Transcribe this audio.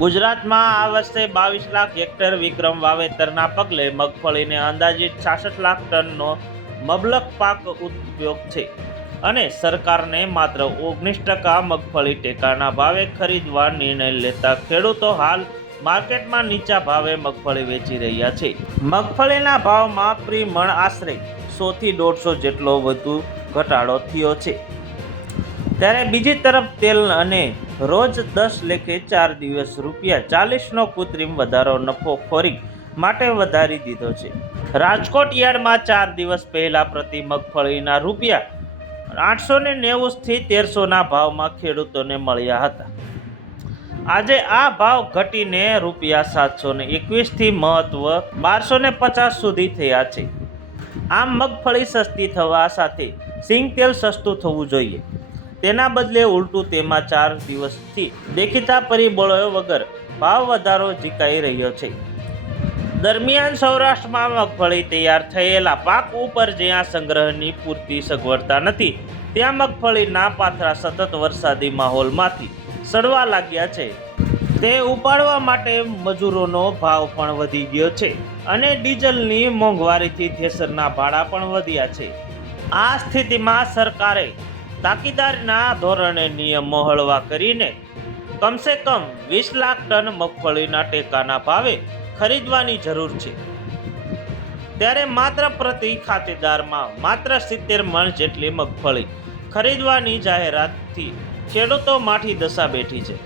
ગુજરાતમાં આ વર્ષે બાવીસ લાખ હેક્ટર વિક્રમ વાવેતરના પગલે મગફળીને અંદાજિત છાસઠ લાખ ટનનો મબલક પાક ઉપયોગ છે. અને સરકારને માત્ર ઓગણીસ ટકા મગફળી ટેકાના ભાવે ખરીદવા નિર્ણય લેતા ખેડૂતો હાલ માર્કેટમાં નીચા ભાવે મગફળી વેચી રહ્યા છે. મગફળીના ભાવમાં પ્રીમણ આશરે સોથી દોઢસો જેટલો વધુ ઘટાડો થયો છે. ત્યારે બીજી તરફ તેલ અને રોજ દસ લેખે ચાર દિવસ રૂપિયા ચાલીસનો કૃત્રિમ વધારો નફોખોરી માટે વધારી દીધો છે. રાજકોટ યાર્ડમાં ચાર દિવસ પહેલા પ્રતિ મગફળીના રૂપિયા આઠસો ને નેવુંથી તેરસોના ભાવમાં ખેડૂતોને મળ્યા હતા. આજે આ ભાવ ઘટીને રૂપિયા સાતસો ને એકવીસથી મહત્વ બારસો ને પચાસ સુધી થયા છે. આમ મગફળી સસ્તી થવા સાથે સિંગ તેલ સસ્તું થવું જોઈએ. તેના બદલે ઉલટું તેમાં ચાર દિવસથી દેખીતા પરિબળો વગર ભાવ વધારો ઝીકાઈ રહ્યો છે. દરમિયાન સૌરાષ્ટ્રમાં મગફળી તૈયાર થયેલા પાક ઉપર જ્યાં સંગ્રહની પૂરતી સગવડતા નથી, ત્યાં મગફળીના પાથરા સતત વરસાદી માહોલમાંથી સડવા લાગ્યા છે. તે ઉપાડવા માટે મજૂરોનો ભાવ પણ વધી ગયો છે અને ડીઝલની મોંઘવારીથી થેસરના ભાડા પણ વધ્યા છે. આ સ્થિતિમાં સરકારે તાકીદારના ધોરણે નિયમો હળવા કરીને કમસે કમ વીસ લાખ ટન મગફળીના ટેકાના ભાવે ખરીદવાની જરૂર છે. ત્યારે માત્ર પ્રતિ ખાતેદારમાં માત્ર સિત્તેર મણ જેટલી મગફળી ખરીદવાની જાહેરાતથી ખેડૂતો માઠી દશા બેઠી છે.